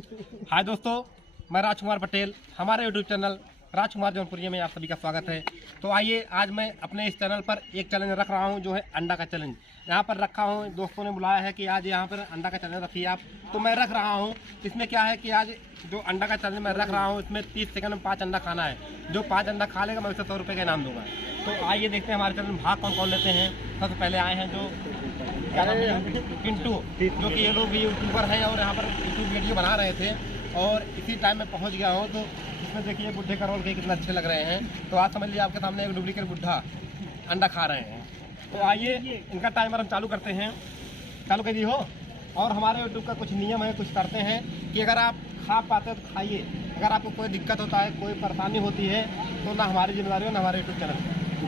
हाय दोस्तों, मैं राजकुमार पटेल, हमारे यूट्यूब चैनल राजकुमार जौनपुरिया में आप सभी का स्वागत है। तो आइए, आज मैं अपने इस चैनल पर एक चैलेंज रख रहा हूं जो है अंडा का चैलेंज। यहां पर रखा हूं, दोस्तों ने बुलाया है कि आज यहां पर अंडा का चैलेंज रखिए आप, तो मैं रख रहा हूं। इसमें क्या है कि आज जो अंडा का चैलेंज मैं रख रहा हूं, इसमें 30 सेकंड में 5 अंडा खाना है। जो 5 अंडा खा लेगा मैं उसे 100 रुपये का इनाम दूंगा। तो आइए देखते हैं हमारे चैनल में भाग कौन कौन लेते हैं। सबसे पहले आए हैं जो पिंटू, जो कि ये लोग भी यूट्यूबर हैं और यहाँ पर यूट्यूब वीडियो बना रहे थे और इसी टाइम में पहुँच गया हूँ। तो इसमें देखिए बुड्ढे का रोल के कितने अच्छे लग रहे हैं। तो आज समझ लीजिए आपके सामने एक डुप्लीकेट बुड्ढा अंडा खा रहे हैं। तो आइए इनका टाइमर हम चालू करते हैं। चालू कर दी हो। और हमारे यूट्यूब का कुछ नियम है, कुछ करते हैं कि अगर आप खा पाते हैं तो खाइए, अगर आपको कोई दिक्कत होता है, कोई परेशानी होती है तो ना हमारी जिम्मेदारी हो ना हमारे यूट्यूब चैनल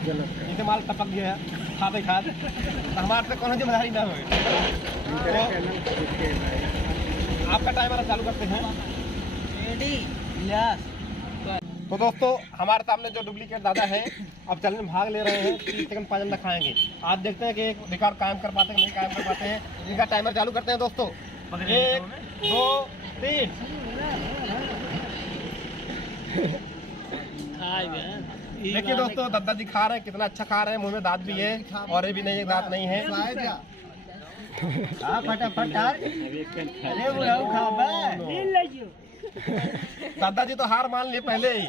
जैसे माल टपक गया है खाते खाते तो हमारे से कौन जिम्मेदारी ना हो। तो आपका टाइमर चालू करते हैं। तो दोस्तों, हमारे सामने जो डुप्लीकेट दादा है अब चैलेंज में भाग ले रहे हैं। 30 सेकंड 5 अंडा खाएंगे। आज देखते हैं कि एक रिकॉर्ड कायम कर पाते हैं कि नहीं कायम कर पाते हैं। इनका टाइमर चालू करते हैं दोस्तों। 1 2 3। देखिए दोस्तों, दादा जी खा रहे हैं, कितना अच्छा खा रहे हैं। मुंह में दांत भी है और ये भी नहीं, दांत नहीं है। फटाफट दादा जी तो हार मान लिए पहले ही।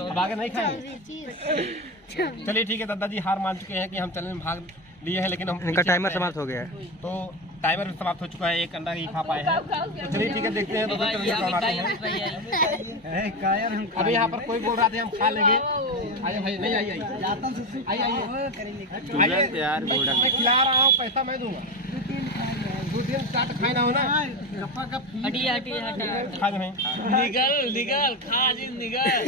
अब आगे नहीं खाएंगे। चलिए ठीक है, दादा जी हार मान चुके हैं कि हम चैलेंज में भाग लिए हैं, लेकिन हम इनका टाइमर समाप्त हो गया है। तो टाइमर समाप्त हो चुका है, एक अंडा ही खा पाए हैं। तो चलिए ठीक है, देखते हैं दोस्तों चैलेंज कौन आते हैं। अभी यहाँ पर कोई बोल रहा था हम खा लेंगे। आइए भाई, नहीं आइए मैं खिला रहा हूँ, पैसा मैं दूंगा। 2-3 चाट खाए ना हो ना। खा गए निकल खा जी निकल।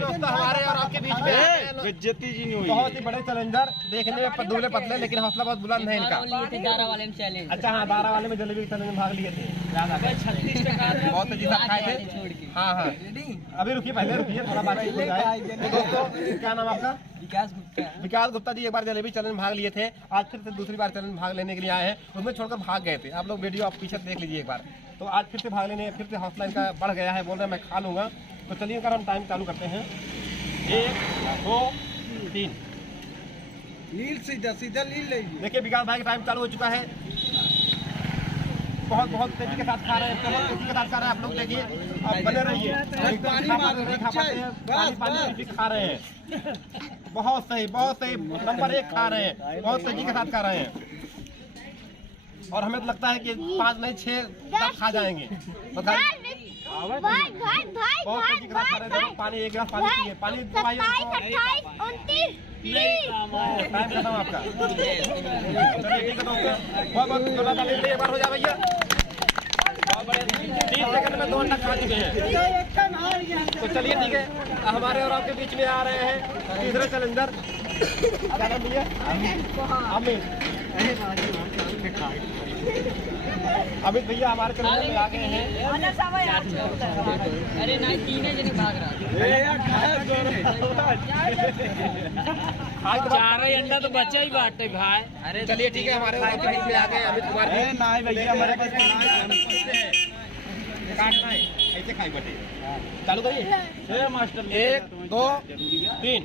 दोस्तों हमारे और आपके बीच में बहुत ही बड़े चैलेंजर, देखने में दुबले पतले लेकिन हौसला बहुत बुलंद है इनका। दारा वाले में चैलेंज। अच्छा हाँ, दारा वाले में जलेबी चैलेंज में भाग लिए थे, याद आता है। 36 टका बहुत तेजी से खाए थे। हाँ हाँ, अभी रुकिए, पहले रुकिए, थोड़ा बातचीत हो जाए। तो दोस्तों, क्या नाम आपका? विकास गुप्ता जी एक बार जलेबी चैलेंज में भाग लिए थे, आज फिर से दूसरी बार चैलेंज में भाग लेने के लिए आए हैं। उसमें छोड़कर भाग गए थे, आप लोग वीडियो आप पीछे देख लीजिए एक बार। तो आज फिर से भाग लेने, फिर से हौसला इनका बढ़ गया है, बोल रहे हैं मैं खा लूँगा। तो चलिए कर हम टाइम चालू करते हैं। 1 2 3। सीधा लील देखिए विकास भाई का टाइम चालू हो चुका है। बहुत तेजी के साथ खा रहे हैं, बहुत तेजी के साथ खा रहे हैं। आप लोग देखिए, आप बने रहिए। पानी खा रहे हैं, बहुत सही नंबर 1 खा रहे हैं, बहुत तेजी के साथ खा रहे हैं। और हमें तो लगता है कि 5 नहीं 6 10 खा जाएंगे। बहुत तेजी के साथ खा रहे हैं। पानी, 1 गिलास पानी पिए। पानी टाइम खत्म आपका। चलिए ठीक है दोस्तों, बहुत एक बार हो जाए भैया। 30 सेकंड में 2 अंडा खा चुके हैं। तो चलिए ठीक है, हमारे और आपके बीच में आ रहे हैं तीसरे चैलेंजर। क्या नाम भैया? अमित भैया हमारे चैलेंजर में आ गए हैं। अरे नहीं, 3 जने भाग रहा। 4 अंडा तो बच्चा ही बांटे भाई। अरे चलिए ठीक है, हमारे और आपके बीच में आ गए अमित कुमार जी। नहीं भैया, हमारे पास काटना है, ऐसे खाई बटे। चालू करिए। मास्टर 1 2 3।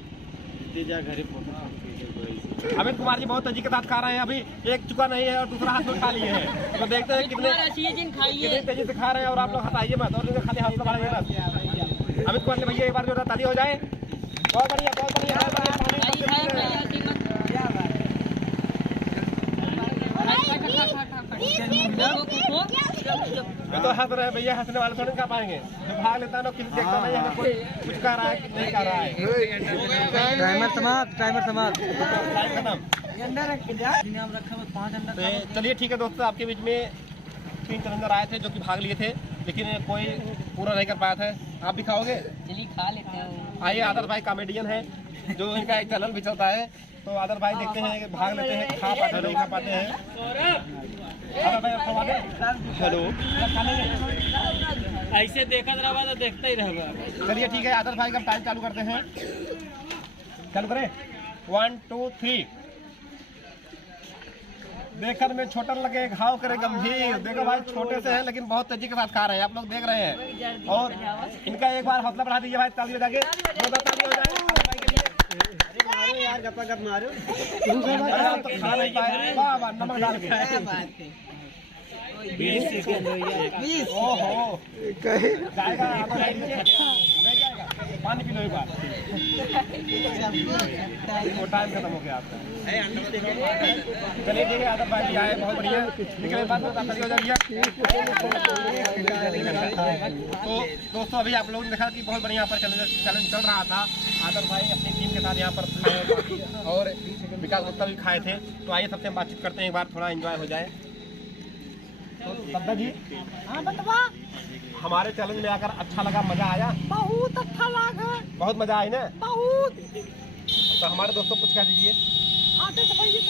अमित कुमार जी बहुत तेजी के साथ खा रहे हैं। अभी एक चुका नहीं है और दूसरा हाथ में खा लिए हैं। तो देखते हैं कितने तेजी से खा रहे हैं। और आप लोग हटाइए मत और खाली हाथ बढ़ाइए मत। अमित कुमार जी भैया एक बार जो ताली हो जाए। बहुत बढ़िया। तो हंस रहे हैं भैया, हंसने वाले थोड़ी खा पाएंगे। जो भाग लेता है ना, किसी देखता नहीं है कोई कुछ कर रहा है नहीं कर रहा है। टाइमर समाप्त। तो चलिए ठीक है दोस्तों, आपके बीच में 3 चैलेंजर आए थे जो कि भाग लिए थे, लेकिन कोई पूरा नहीं कर पाया था। आप भी खाओगे? चलिए खा लेते हैं। आइए, आदर भाई कॉमेडियन है, जो इनका एक चैनल भी चलता है। तो आदर भाई देखते हैं, भाग लेते हैं, खा पाते नहीं खा पाते हैं। आदर भाई आप खवा दें। हेलो। ऐसे देखत रहा तो देखते ही रहा। चलिए ठीक है, आदर्श भाई का टाइम चालू करते हैं। चालू करें, 1 2 3। देखकर में छोटा लगे घाव करे गंभीर। देखो भाई छोटे से हैं लेकिन बहुत तेजी के साथ खा रहे हैं, आप लोग देख रहे हैं। और इनका एक बार हौसला बढ़ा दीजिए भाई, ताली हो जाएगी, ताली हो जाए भाई के लिए। यार गप्पा गप मारो। अरे आप तो खा नहीं पाए, वाह वाह, नमक डाल के 20 सेकंड हो गया। ओहो जाएगा, आपको नहीं जाएगा, पानी पी लो एक बार। वो टाइम खत्म हो गया आपका। चलिए ठीक है, आदर्श भाई आए, बहुत बढ़िया। निकले बाद में ताली हो जाएगी। तो दोस्तों अभी आप लोगों ने देखा कि बहुत बढ़िया यहाँ पर चैलेंज चल रहा था। आदर्श भाई अपनी टीम के साथ यहाँ पर खाए और विकास गुप्ता भी खाए थे। तो आइए सबसे हम बातचीत करते हैं, एक बार थोड़ा एंजॉय हो जाए। तो सद्दा जी, हाँ बतवा, हमारे चैलेंज में आकर अच्छा लगा, मजा आया? बहुत अच्छा लगा, बहुत मजा आई ना? बहुत। तो हमारे दोस्तों कुछ कह दीजिए। आदर्श भाई का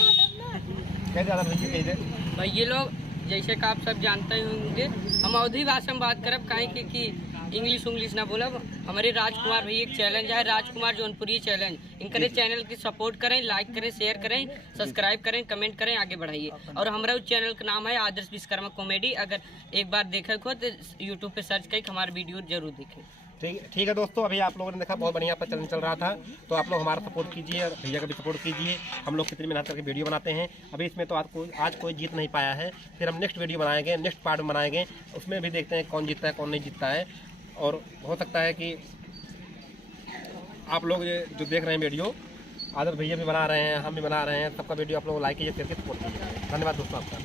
कह दे, आदर्श भाई कह दे। भाई ये लोग जैसे कि आप सब जानते होंगे, हम अवधी भाषा में बात करब कहीं कि इंग्लिश ना बोलब। हमारे राजकुमार भाई एक चैलेंज है, राजकुमार जौनपुरी चैलेंज। इनके चैनल की सपोर्ट करें, लाइक करें, शेयर करें, सब्सक्राइब करें, कमेंट करें, आगे बढ़ाइए। और हमारा उस चैनल का नाम है आदर्श विश्वकर्मा कॉमेडी। अगर एक बार देखे हो तो यूट्यूब पे सर्च करके हमारे वीडियो जरूर देखें। ठीक है दोस्तों, अभी आप लोगों ने देखा बहुत बढ़िया पर चैलेंज चल रहा था। तो आप लोग हमारा सपोर्ट कीजिए और भैया का भी सपोर्ट कीजिए। हम लोग कितनी मेहनत करके वीडियो बनाते हैं। अभी इसमें तो आज कोई जीत नहीं पाया है, फिर हम नेक्स्ट वीडियो बनाएंगे, नेक्स्ट पार्ट में बनाएंगे, उसमें भी देखते हैं कौन जीतता है कौन नहीं जीतता है। और हो सकता है कि आप लोग जो देख रहे हैं वीडियो, आदर्श भैया भी बना रहे हैं, हम भी बना रहे हैं, सबका वीडियो आप लोग लाइक कीजिए, शेयर कीजिए, सपोर्ट कीजिए। धन्यवाद दोस्तों आपका।